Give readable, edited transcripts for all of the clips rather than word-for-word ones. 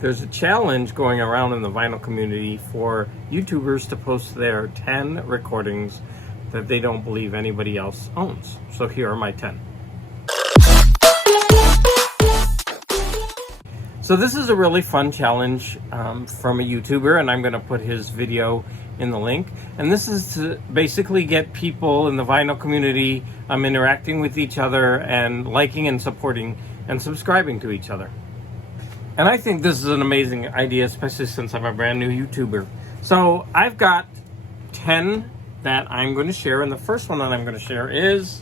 There's a challenge going around in the vinyl community for YouTubers to post their 10 recordings that they don't believe anybody else owns. So here are my 10. So this is a really fun challenge from a YouTuber, and I'm going to put his video in the link. And this is to basically get people in the vinyl community interacting with each other and liking and supporting and subscribing to each other. And I think this is an amazing idea, especially since I'm a brand new YouTuber. So I've got 10 that I'm going to share, and the first one that I'm going to share is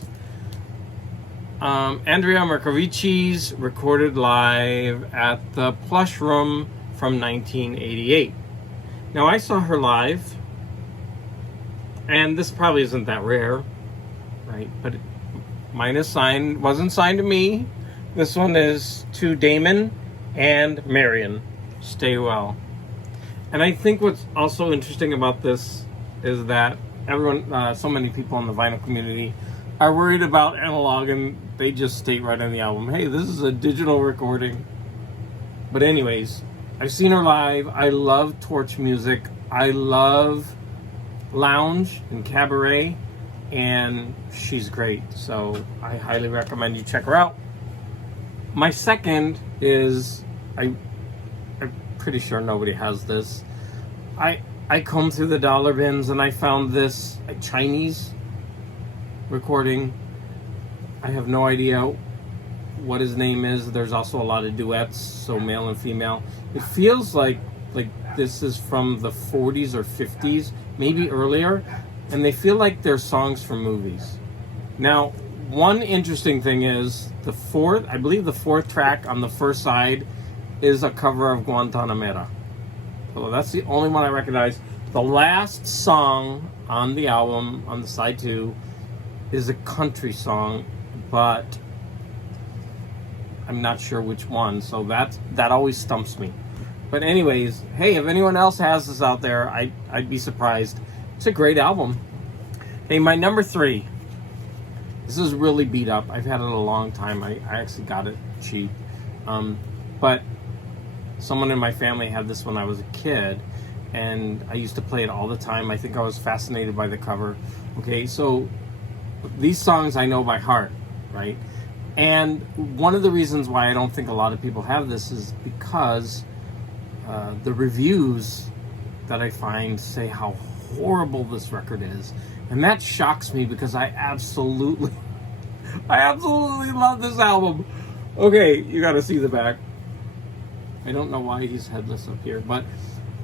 Andrea Marcovici's recorded live at the Plush Room from 1988. Now, I saw her live, and this probably isn't that rare, right? But mine is signed, wasn't signed to me. This one is to Damon and Marion. Stay well. And I think what's also interesting about this is that everyone, so many people in the vinyl community are worried about analog, and they just state right on the album, hey, this is a digital recording. But anyways, I've seen her live. I love torch music. I love lounge and cabaret, and she's great. So I highly recommend you check her out. My second is, I'm pretty sure nobody has this. I combed through the dollar bins and I found this Chinese recording. I have no idea what his name is. There's also a lot of duets, so male and female. It feels like this is from the 40s or 50s, maybe earlier, and they feel like they're songs from movies. Now, one interesting thing is I believe the fourth track on the first side is a cover of Guantanamera. So that's the only one I recognize. The last song on the album, on the side 2, is a country song, but I'm not sure which one, so that always stumps me. But anyways, hey, if anyone else has this out there, I'd be surprised. It's a great album. Hey, my number 3. This is really beat up. I've had it a long time. I actually got it cheap. But someone in my family had this when I was a kid, and I used to play it all the time. I think I was fascinated by the cover. Okay, so these songs I know by heart, right? And one of the reasons why I don't think a lot of people have this is because the reviews that I find say how horrible this record is. And that shocks me because I absolutely love this album. Okay, you gotta see the back. I don't know why he's headless up here, but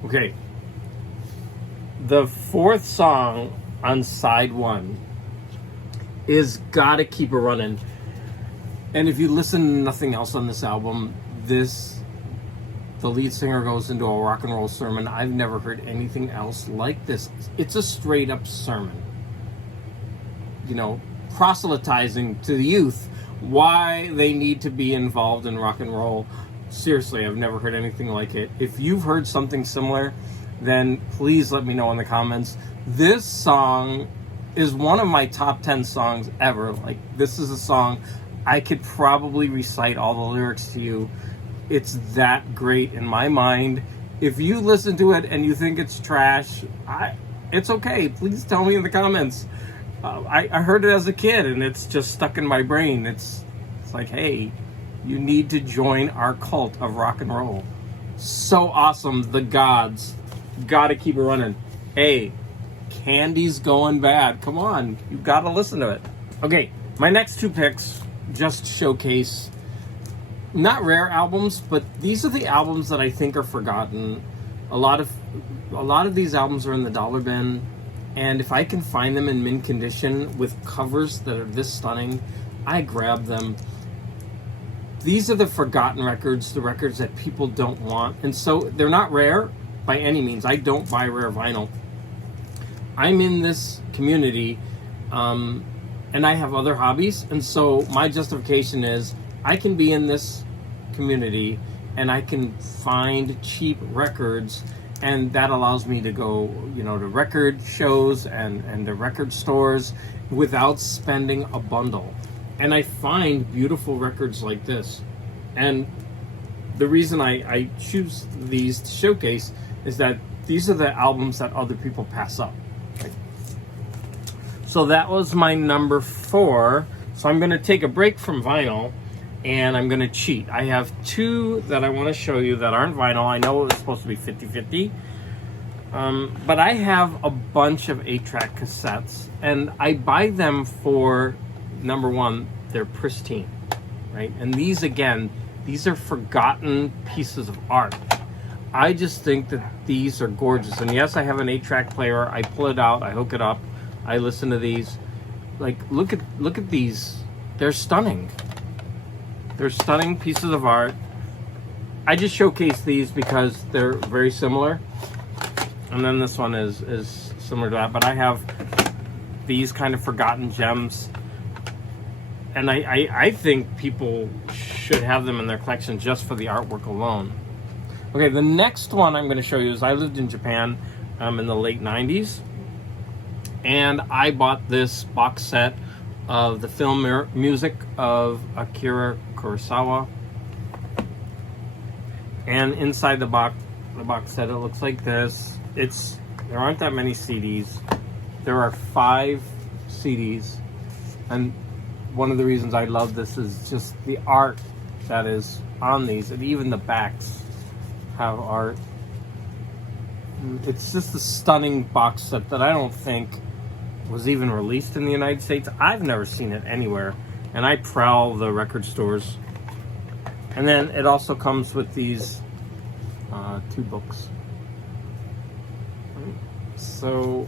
okay. The fourth song on side 1 is Gotta Keep It Running. And if you listen to nothing else on this album, the lead singer goes into a rock and roll sermon. I've never heard anything else like this. It's a straight up sermon. You know, proselytizing to the youth why they need to be involved in rock and roll. Seriously, I've never heard anything like it. If you've heard something similar, then please let me know in the comments. This song is one of my top 10 songs ever. Like, this is a song I could probably recite all the lyrics to you. It's that great in my mind. If you listen to it and you think it's trash, it's okay. Please tell me in the comments. I heard it as a kid, and it's just stuck in my brain. It's like, hey, you need to join our cult of rock and roll. So awesome. The Gods. Gotta Keep It Running. Hey, Candy's Going Bad. Come on. You've got to listen to it. Okay, my next 2 picks just showcase not rare albums, but these are the albums that I think are forgotten. A lot of these albums are in the dollar bin, and if I can find them in mint condition with covers that are this stunning, I grab them. These are the forgotten records, the records that people don't want. And so they're not rare by any means. I don't buy rare vinyl. I'm in this community, and I have other hobbies. And so my justification is I can be in this community and I can find cheap records, and that allows me to go, to record shows and to record stores without spending a bundle. And I find beautiful records like this. And the reason I choose these to showcase is that these are the albums that other people pass up. Right? So that was my number 4. So I'm going to take a break from vinyl, and I'm going to cheat. I have 2 that I want to show you that aren't vinyl. I know it was supposed to be 50-50. But I have a bunch of 8-track cassettes, and I buy them for, number 1, they're pristine, right? And these, again, these are forgotten pieces of art. I just think that these are gorgeous. And yes, I have an 8-track player. I pull it out, I hook it up, I listen to these. Like, look at these. They're stunning. They're stunning pieces of art. I just showcase these because they're very similar. And then this one is similar to that. But I have these kind of forgotten gems. And I think people should have them in their collection just for the artwork alone. Okay, the next one I'm going to show you is I lived in Japan in the late 90s. And I bought this box set of the film music of Akira Kurosawa. And inside the box set, it looks like this. There aren't that many CDs. There are 5 CDs. And one of the reasons I love this is just the art that is on these. And even the backs have art. It's just a stunning box set that I don't think was even released in the United States. I've never seen it anywhere, and I prowl the record stores. And then it also comes with these 2 books. So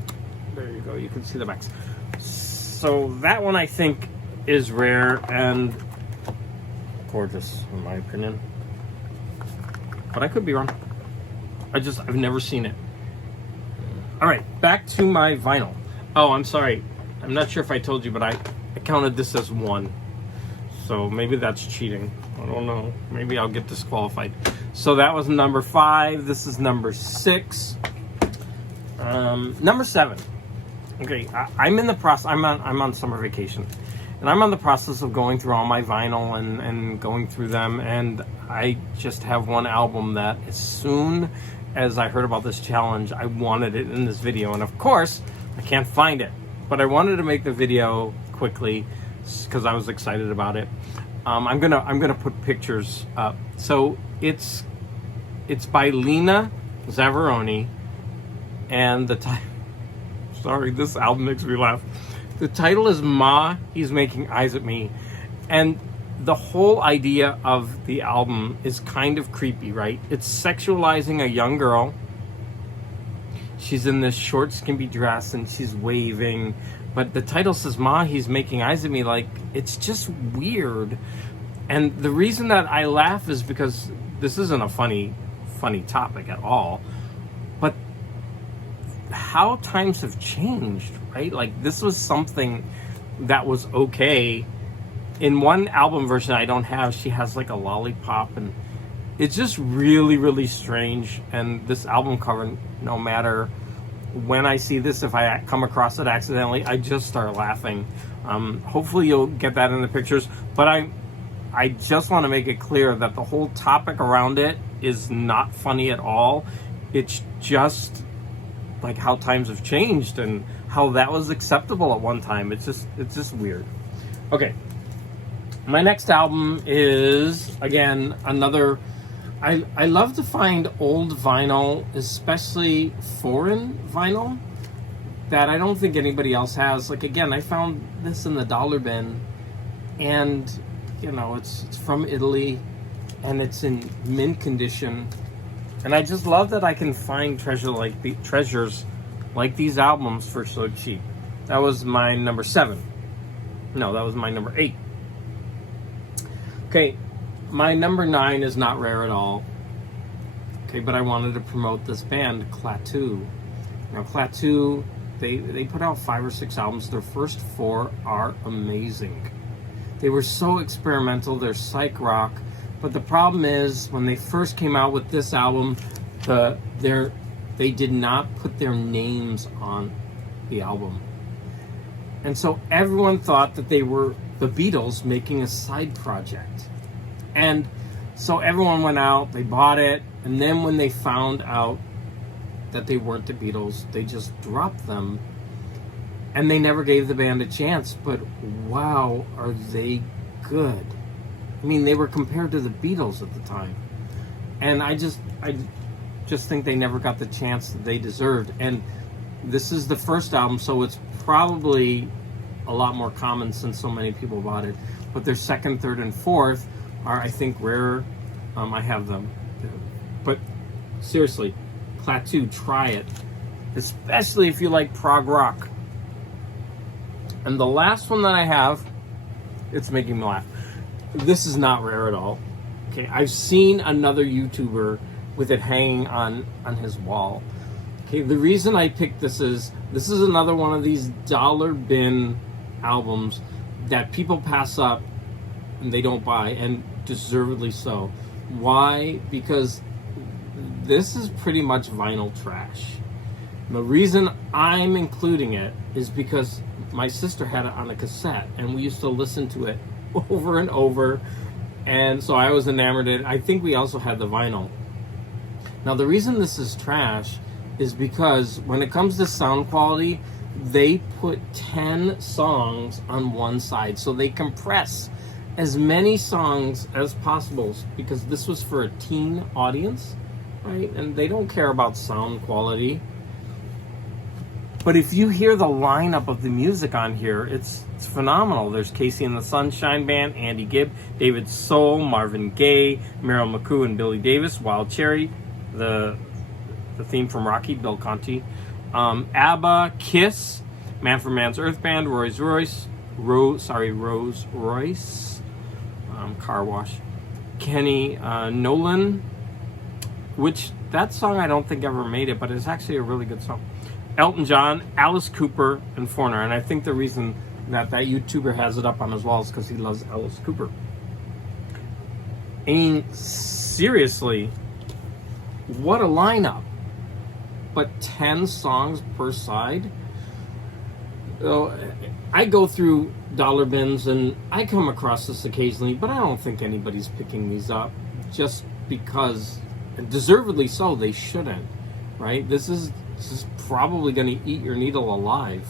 there you go, you can see the backs. So that one I think is rare and gorgeous in my opinion, but I could be wrong. I've never seen it. All right, back to my vinyl. Oh, I'm sorry. I'm not sure if I told you, but I counted this as 1. So maybe that's cheating. I don't know. Maybe I'll get disqualified. So that was number 5. This is number 6. Number 7. Okay, I'm in the process. I'm on summer vacation, and I'm on the process of going through all my vinyl and going through them. And I just have one album that, as soon as I heard about this challenge, I wanted it in this video. And of course, I can't find it, but I wanted to make the video quickly because I was excited about it. I'm gonna put pictures up. So it's by Lena Zavaroni, and the title. Sorry, this album makes me laugh. The title is Ma, He's Making Eyes at Me, and the whole idea of the album is kind of creepy, right? It's sexualizing a young girl. She's in this short, skimpy dress, and she's waving. But the title says, Ma, He's Making Eyes at Me. Like, it's just weird. And the reason that I laugh is because this isn't a funny topic at all. But how times have changed, right? Like, this was something that was okay. In one album version I don't have, she has like a lollipop, and it's just really, really strange. And this album cover, no matter when I see this, if I come across it accidentally, I just start laughing. Hopefully you'll get that in the pictures, but I just want to make it clear that the whole topic around it is not funny at all. It's just like how times have changed and how that was acceptable at one time. It's just weird. Okay. My next album is, again, another. I love to find old vinyl, especially foreign vinyl, that I don't think anybody else has. Like, again, I found this in the dollar bin, and it's from Italy, and it's in mint condition, and I just love that I can find treasures like these albums for so cheap. That was my number 7. No, that was my number 8. Okay, my number 9 is not rare at all. Okay, but I wanted to promote this band, Clatto. Now, Clatto, they put out 5 or 6 albums. Their first 4 are amazing. They were so experimental. They're psych rock. But the problem is, when they first came out with this album, they did not put their names on the album. And so everyone thought that they were the Beatles making a side project. And So everyone went out, they bought it, and then when they found out that they weren't the Beatles, they just dropped them. And they never gave the band a chance, but wow, are they good. I mean, they were compared to the Beatles at the time. And I just think they never got the chance that they deserved. And this is the first album, so it's probably a lot more common since so many people bought it. But their second, third, and fourth are, I think, rarer. I have them. But seriously, Clatto, try it. Especially if you like prog rock. And the last one that I have, it's making me laugh. This is not rare at all. Okay, I've seen another YouTuber with it hanging on his wall. Okay, the reason I picked this is another one of these dollar bin albums that people pass up and they don't buy, and deservedly so. Why? Because this is pretty much vinyl trash. And the reason I'm including it is because my sister had it on a cassette, and we used to listen to it over and over, and so I was enamored of it. I think we also had the vinyl. Now, the reason this is trash is because when it comes to sound quality, they put 10 songs on one side, so they compress as many songs as possible, because this was for a teen audience, right? And they don't care about sound quality. But if you hear the lineup of the music on here, it's phenomenal. There's Casey and the Sunshine Band, Andy Gibb, David Soul, Marvin Gaye, Meryl McCoo, and Billy Davis, Wild Cherry, the theme from Rocky, Bill Conti, ABBA, Kiss, Man for Man's Earth Band, Rose Royce, Car Wash, Kenny Nolan, which that song I don't think ever made it, but it's actually a really good song. Elton John, Alice Cooper, and Foreigner. And I think the reason that YouTuber has it up on his wall is because he loves Alice Cooper. I mean, seriously, what a lineup. But 10 songs per side? So, I go through dollar bins and I come across this occasionally, but I don't think anybody's picking these up just because, deservedly so, they shouldn't, right? This is probably going to eat your needle alive.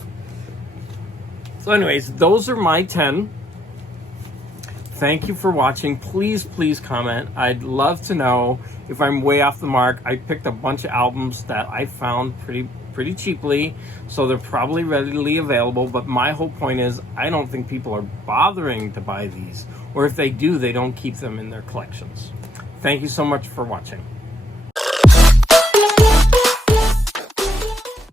So anyways, those are my 10. Thank you for watching. Please comment. I'd love to know if I'm way off the mark. I picked a bunch of albums that I found pretty cheaply, so they're probably readily available, but my whole point is I don't think people are bothering to buy these, or if they do, they don't keep them in their collections. Thank you so much for watching.